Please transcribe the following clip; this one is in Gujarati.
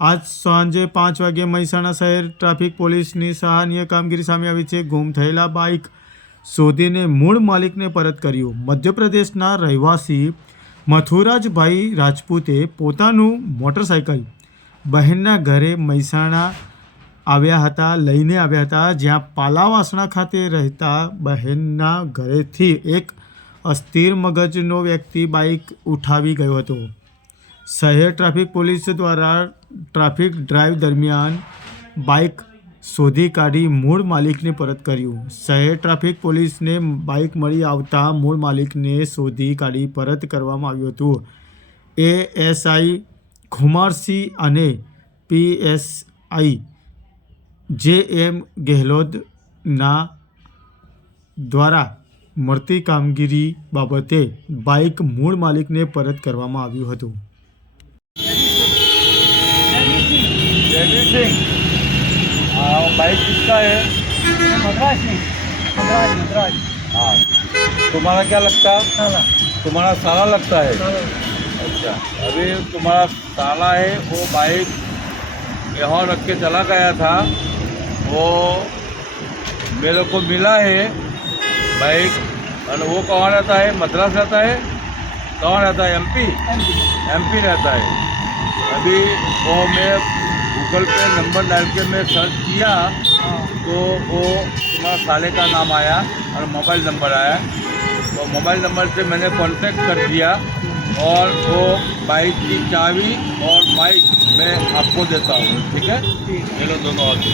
આજ સાંજે 5 વાગ્યે મહેસાણા શહેર ટ્રાફિક પોલીસની સરાહનીય કામગીરી સામે આવી છે। ગુમ થયેલા બાઇક શોધીને મૂળ માલિકને પરત કર્યું। મધ્યપ્રદેશના રહેવાસી મથુરાજભાઈ રાજપૂતે પોતાનું મોટરસાઇકલ બહેનના ઘરે મહેસાણા લઈને આવ્યા હતા, જ્યાં પાલાવાસણા ખાતે રહેતા બહેનના ઘરેથી એક અસ્થિર મગજનો વ્યક્તિ બાઇક ઉઠાવી ગયો હતો। શહેર ટ્રાફિક પોલીસ દ્વારા ટ્રાફિક ડ્રાઈવ દરમિયાન બાઇક શોધી કાઢી મૂળ માલિકને પરત કર્યું। શહેર ટ્રાફિક પોલીસને બાઇક મળી આવતા મૂળ માલિકને શોધી કાઢી પરત કરવામાં આવ્યું હતું। એએસઆઈ ખુમારસિંહ અને પીએસઆઈ જેએમ ગેહલોતના દ્વારા મળતી કામગીરી બાબતે બાઇક મૂળ માલિકને પરત કરવામાં આવ્યું હતું। जयवीर सिंह, बाइक किसका है? मद्रास में मद्रास। हाँ, तुम्हारा क्या लगता है? साला तुम्हारा साला लगता है? साला अच्छा, अभी तुम्हारा साला है वो बाइक यहाँ रख के चला गया था। वो मेरे को मिला है बाइक। और वो कहाँ रहता है? मद्रास रहता है? कहाँ रहता है? एमपी रहता है। अभी वो मैं गूगल पे नंबर डाल के मैं सर्च किया तो वो तुम्हारा साले का नाम आया और मोबाइल नंबर आया। तो मोबाइल नंबर से मैंने कांटेक्ट कर दिया और वो बाइक की चाबी और बाइक मैं आपको देता हूँ, ठीक है? चलो दोनों हाथ